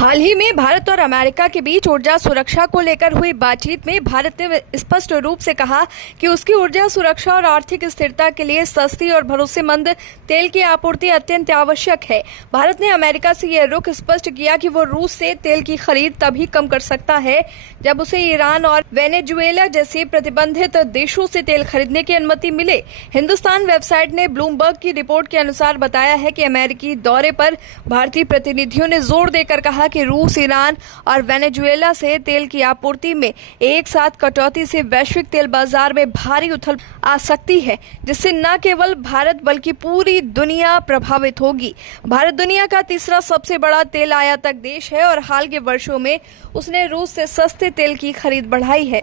हाल ही में भारत और अमेरिका के बीच ऊर्जा सुरक्षा को लेकर हुई बातचीत में भारत ने स्पष्ट रूप से कहा कि उसकी ऊर्जा सुरक्षा और आर्थिक स्थिरता के लिए सस्ती और भरोसेमंद तेल की आपूर्ति अत्यंत आवश्यक है। भारत ने अमेरिका से यह रुख स्पष्ट किया कि वो रूस से तेल की खरीद तभी कम कर सकता है जब उसे ईरान और वेनेजुएला जैसे प्रतिबंधित देशों से तेल खरीदने की अनुमति मिले। हिंदुस्तान वेबसाइट ने ब्लूमबर्ग की रिपोर्ट के अनुसार बताया है कि अमेरिकी दौरे पर भारतीय प्रतिनिधियों ने जोर देकर कहा कि रूस, ईरान और वेनेजुएला से तेल की आपूर्ति में एक साथ कटौती से वैश्विक तेल बाजार में भारी उथल आ सकती है, जिससे न केवल भारत बल्कि पूरी दुनिया प्रभावित होगी। भारत दुनिया का तीसरा सबसे बड़ा तेल आयातक देश है और हाल के वर्षों में उसने रूस से सस्ते तेल की खरीद बढ़ाई है।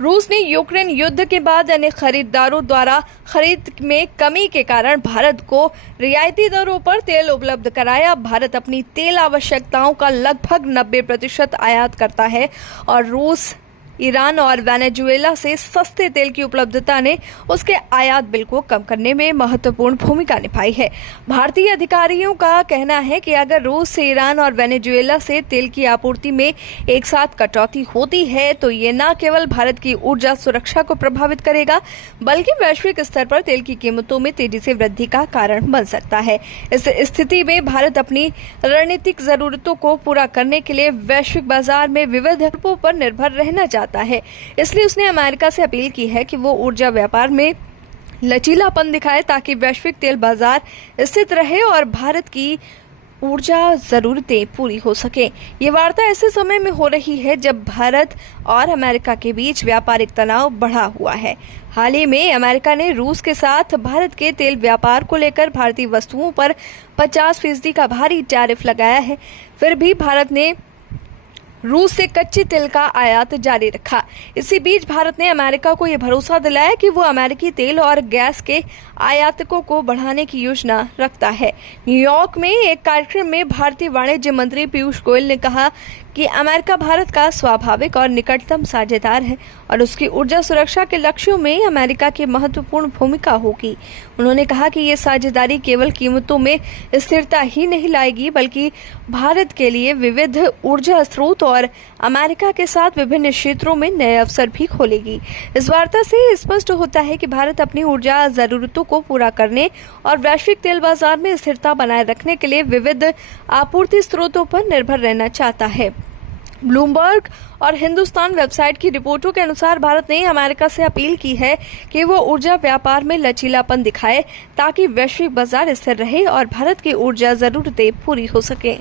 रूस ने यूक्रेन युद्ध के बाद अन्य खरीदारों द्वारा खरीद में कमी के कारण भारत को रियायती दरों पर तेल उपलब्ध कराया। भारत अपनी तेल आवश्यकताओं का लगभग 90% आयात करता है और रूस, ईरान और वेनेजुएला से सस्ते तेल की उपलब्धता ने उसके आयात बिल को कम करने में महत्वपूर्ण भूमिका निभाई है। भारतीय अधिकारियों का कहना है कि अगर रूस से, ईरान और वेनेजुएला से तेल की आपूर्ति में एक साथ कटौती होती है तो ये न केवल भारत की ऊर्जा सुरक्षा को प्रभावित करेगा बल्कि वैश्विक स्तर पर तेल की कीमतों में तेजी से वृद्धि का कारण बन सकता है। इस स्थिति में भारत अपनी रणनीतिक जरूरतों को पूरा करने के लिए वैश्विक बाजार में विविध रूपों पर निर्भर रहना चाहता है। इसलिए उसने अमेरिका से अपील की है कि वो ऊर्जा व्यापार में लचीलापन दिखाए ताकि वैश्विक तेल बाजार स्थित रहे और भारत की ऊर्जा जरूरतें पूरी हो सके। ये वार्ता ऐसे समय में हो रही है जब भारत और अमेरिका के बीच व्यापारिक तनाव बढ़ा हुआ है। हाल ही में अमेरिका ने रूस के साथ भारत के तेल व्यापार को लेकर भारतीय वस्तुओं पर 50% का भारी टैरिफ लगाया है। फिर भी भारत ने रूस से कच्चे तेल का आयात जारी रखा। इसी बीच भारत ने अमेरिका को यह भरोसा दिलाया कि वो अमेरिकी तेल और गैस के आयातकों को बढ़ाने की योजना रखता है। न्यूयॉर्क में एक कार्यक्रम में भारतीय वाणिज्य मंत्री पीयूष गोयल ने कहा कि अमेरिका भारत का स्वाभाविक और निकटतम साझेदार है और उसकी ऊर्जा सुरक्षा के लक्ष्यों में अमेरिका की महत्वपूर्ण भूमिका होगी। उन्होंने कहा कि ये साझेदारी केवल कीमतों में स्थिरता ही नहीं लाएगी बल्कि भारत के लिए विविध ऊर्जा स्रोत और अमेरिका के साथ विभिन्न क्षेत्रों में नए अवसर भी खोलेगी। इस वार्ता से स्पष्ट होता है कि भारत अपनी ऊर्जा जरूरतों को पूरा करने और वैश्विक तेल बाजार में स्थिरता बनाए रखने के लिए विविध आपूर्ति स्रोतों पर निर्भर रहना चाहता है। ब्लूमबर्ग और हिंदुस्तान वेबसाइट की रिपोर्टों के अनुसार भारत ने अमेरिका से अपील की है कि वो ऊर्जा व्यापार में लचीलापन दिखाए ताकि वैश्विक बाजार स्थिर रहे और भारत की ऊर्जा जरूरतें पूरी हो सकें।